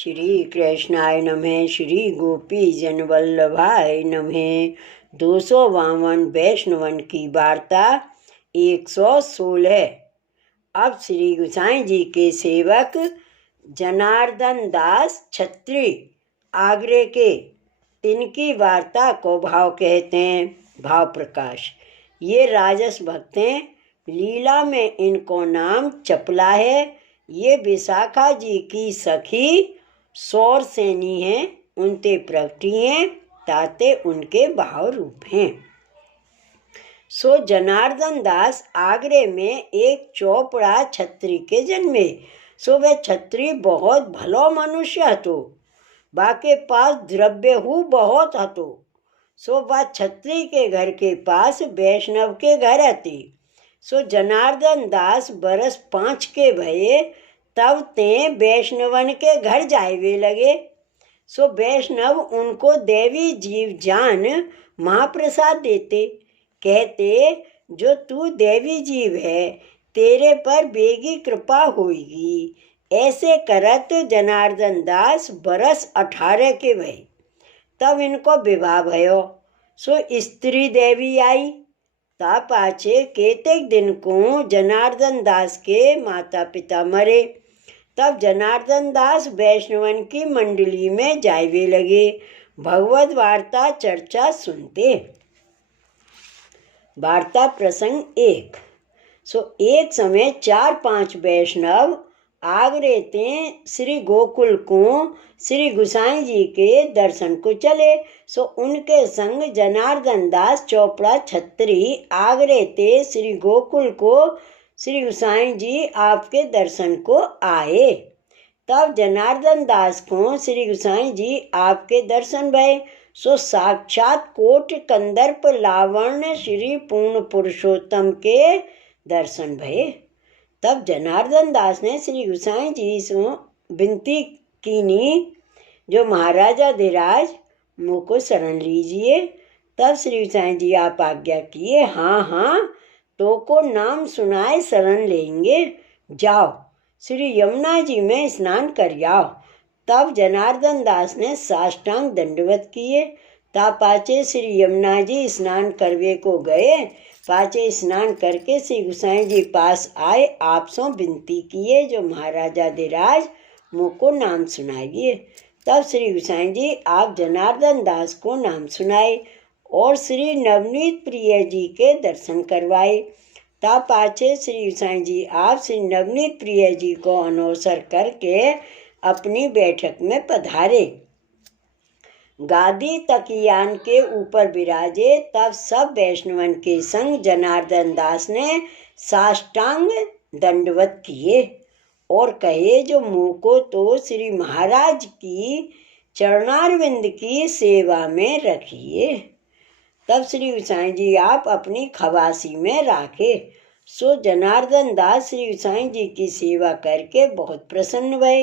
श्री कृष्णाय नमः। श्री गोपी जन वल्लभाय नमः। 252 वैष्णवन की वार्ता 116। अब श्री गोसाई जी के सेवक जनार्दन दास छत्री आगरे के, तिनकी वार्ता को भाव कहते हैं। भाव प्रकाश। ये राजस भक्त हैं, लीला में इनको नाम चपला है। ये विशाखा जी की सखी सौर सेनी हैं, उनते प्रगटी हैं, ताते उनके भाव रूप हैं। सो जनार्दन दास आगरे में एक चौपड़ा छत्री के जन्मे। सो वे छत्री बहुत भलो मनुष्य हतो, बाके पास द्रव्य हु बहुत हतो। सो वह छत्री के घर के पास वैष्णव के घर हती। सो जनार्दन दास बरस 5 के भये, तब ते वैष्णवन के घर जायवे लगे। सो वैष्णव उनको देवी जीव जान महाप्रसाद देते, कहते जो तू देवी जीव है, तेरे पर बेगी कृपा होगी। ऐसे करत जनार्दन दास बरस 18 के भये, तब इनको विवाह भयो। सो स्त्री देवी आई। ता पाछे केतेक दिन को जनार्दन दास के माता पिता मरे। तब जनार्दन दास वैष्णवन की मंडली में जायवे लगे, भगवत वार्ता चर्चा सुनते। वार्ता प्रसंग 1। सो एक समय 4-5 वैष्णव आगरे ते श्री गोकुल को श्री गोसाई जी के दर्शन को चले। सो उनके संग जनार्दन दास चौपड़ा छत्री आगरे ते श्री गोकुल को श्री गोसाई जी आपके दर्शन को आए। तब जनार्दन दास को श्री गोसाई जी आपके दर्शन भये। सो साक्षात कोटि कंदर्प लावण्य श्री पूर्ण पुरुषोत्तम के दर्शन भये। तब जनार्दन दास ने श्री गोसाई जी से विनती कीनी, जो महाराजा धीराज मुझको शरण लीजिए। तब श्री गोसाई जी आप आज्ञा किए, हाँ तो को नाम सुनाए शरण लेंगे, जाओ श्री यमुना जी में स्नान कर जाओ। तब जनार्दन दास ने साष्टांग दंडवत किए। ता पाचे श्री यमुना जी स्नान करवे को गए। पाचे स्नान करके श्री गोसाई जी पास आए, आपसों विनती किए, जो महाराजा धीराज मुझको नाम सुनाइए। तब श्री गोसाई जी आप जनार्दन दास को नाम सुनाए और श्री नवनीत प्रिय जी के दर्शन करवाए। ता पाछे श्री गोसाई जी आप श्री नवनीत प्रिय जी को अनवसर करके अपनी बैठक में पधारे, गादी तकियान के ऊपर विराजे। तब सब वैष्णवन के संग जनार्दन दास ने साष्टांग दंडवत किए और कहे, जो मुँह को तो श्री महाराज की चरणारविंद की सेवा में रखिए। तब श्री गोसाई जी आप अपनी खवासी में राखे। सो जनार्दन दास श्री गोसाई जी की सेवा करके बहुत प्रसन्न भये।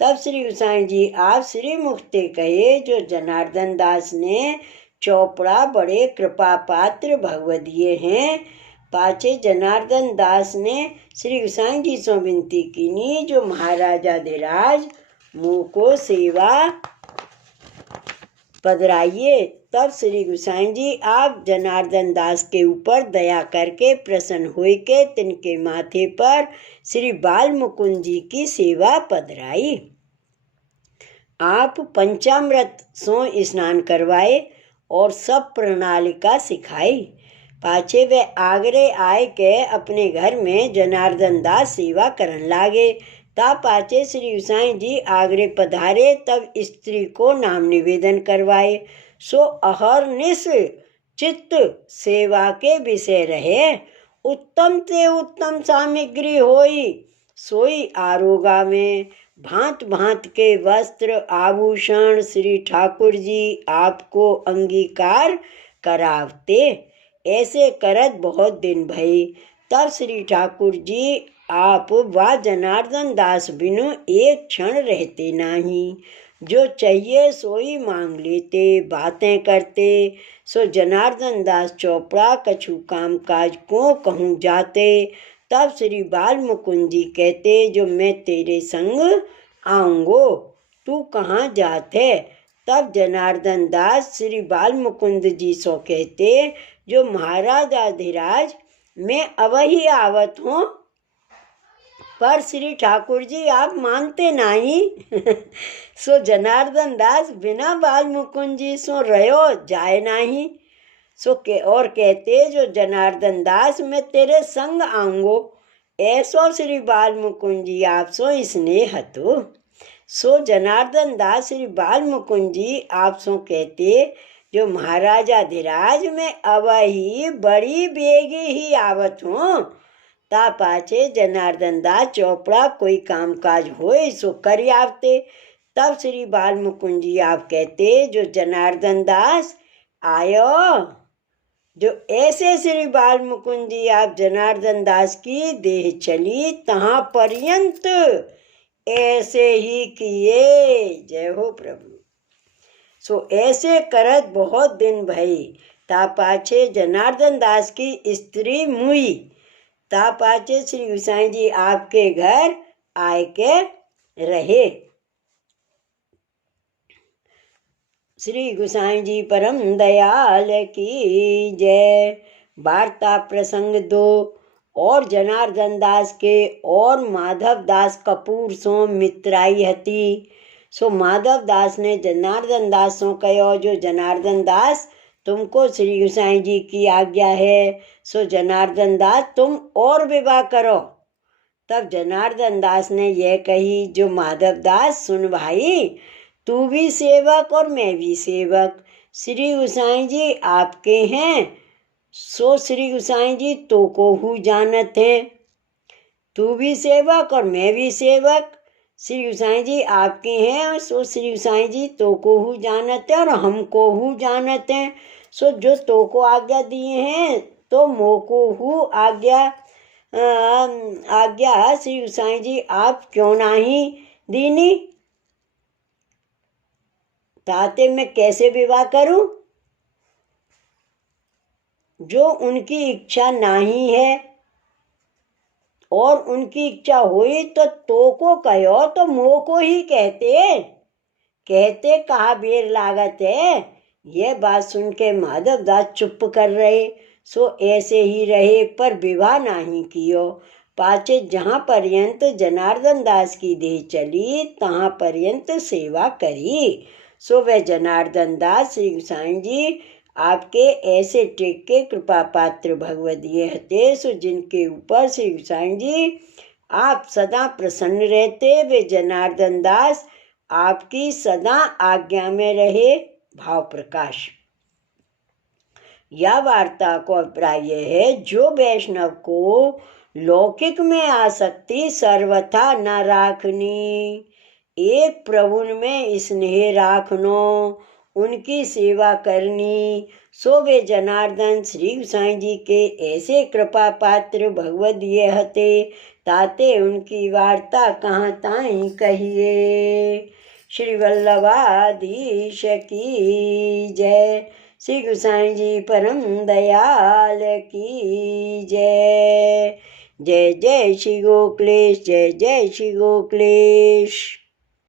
तब श्री गोसाई जी आप श्री मुक्ते कहे, जो जनार्दन दास ने चौपड़ा बड़े कृपा पात्र भगवदीय हैं। पाछे जनार्दन दास ने श्री गोसाई जी से विनती कीनी, जो महाराजा धीराज मुँह को सेवा पधराइए। तब श्री गोसाई जी आप जनार्दन दास के ऊपर दया करके प्रसन्न हुए के तिनके माथे पर श्री बाल मुकुंद जी की सेवा पधराई। आप पंचामृत सो स्नान करवाए और सब प्रणालिका सिखाई। पाछे वे आगरे आए के अपने घर में जनार्दन दास सेवा करन लागे। ता पाछे श्री गोसाई जी आगरे पधारे। तब स्त्री को नाम निवेदन करवाए। सो अहरनिश चित्त सेवा के विषय रहे। उत्तम ते उत्तम सामग्री होई, सोई आरोगा में भांत भांत के वस्त्र आभूषण श्री ठाकुर जी आपको अंगीकार करावते। ऐसे करत बहुत दिन भई। तब श्री ठाकुर जी आप व जनार्दन दास बिनु एक क्षण रहते नहीं। जो चाहिए सोई मांग लेते, बातें करते। सो जनार्दन दास चौपड़ा कछु काम काज को कहूँ जाते। तब श्री बाल मुकुंद जी कहते, जो मैं तेरे संग आऊँगो, तू कहाँ जाते? तब जनार्दन दास श्री बाल मुकुंद जी सो कहते, जो महाराज आधिराज मैं अब ही आवत हूँ, पर श्री ठाकुर जी आप मानते नहीं। सो जनार्दन दास बिना बाल मुकुंद जी सो रहो जाए नहीं। सो और कहते, जो जनार्दन दास मैं तेरे संग आऊंगो, ऐसो श्री बाल मुकुंद जी आप सो स्नेह हतो। सो जनार्दन दास श्री बाल मुकुंद जी आप सो कहते, जो महाराजा धीराज में अब ही बड़ी बेगी ही आवत हूँ। ता पाछे जनार्दन दास चोपड़ा कोई काम काज होए सो कर आवते। तब श्री बाल मुकुंद जी आप कहते, जो जनार्दन दास आयो। जो ऐसे श्री बाल मुकुंद जी आप जनार्दन दास की देह चली, तहाँ पर्यंत ऐसे ही किए। जय हो प्रभु। सो ऐसे करत बहुत दिन भई। ता पाछे जनार्दन दास की स्त्री मुई। ता पाछे श्री गोसाई जी आपके घर आए के रहे। श्री गोसाई जी परम दयाल की जय। वार्ता प्रसंग 2। और जनार्दन दास के और माधव दास कपूर सो मित्राई हती। सो माधव दास ने जनार्दन दास सो कहो, जो जनार्दन दास तुमको श्री गोसाई जी की आज्ञा है, सो जनार्दन दास तुम और विवाह करो। तब जनार्दन दास ने यह कही, जो माधव दास सुन भाई, तू भी सेवक और मैं भी सेवक, श्री गोसाई जी आपके हैं, सो श्री गोसाई जी तो को हु जानत है। तू भी सेवक और मैं भी सेवक, श्री गोसाई जी आपके हैं, सो श्री गोसाई जी तो को हु जानत है और हमको हु जानत है। सो जो तो को आज्ञा दिए हैं, तो मोको हु आज्ञा श्री गोसाई जी आप क्यों नहीं दीनी? ताते मैं कैसे विवाह करूं? जो उनकी इच्छा नहीं है और उनकी इच्छा हुई तो को कहो, तो मोह को ही कहते कहा बेर लागत है। यह बात सुन के माधव दास चुप कर रहे। सो ऐसे ही रहे, पर विवाह नहीं कियो। पाछे जहाँ पर्यंत जनार्दन दास की देह चली, तहाँ पर्यंत सेवा करी। सो वह जनार्दन दास श्री गोसाई जी आपके ऐसे टेक के कृपा पात्र भगवदीय हते, सो जिनके ऊपर श्री गोसाई जी आप सदा प्रसन्न रहते, वे जनार्दन दास आपकी सदा आज्ञा में रहे। भाव प्रकाश। यह वार्ता को अभिप्राय है, जो वैष्णव को लौकिक में आसक्ति सर्वथा न राखनी, एक प्रभु में स्नेह राखनो, उनकी सेवा करनी, सो वे जनार्दन श्री गोसाई जी के ऐसे कृपा पात्र भगवदीय हते। ताते उनकी वार्ता कहाँ ताई कहिए। श्री वल्लभाधीश की जय। श्री गोसाई जी परम दयाल की जय। जय जय श्री गोकुलेश, जय जय श्री गोकुलेश।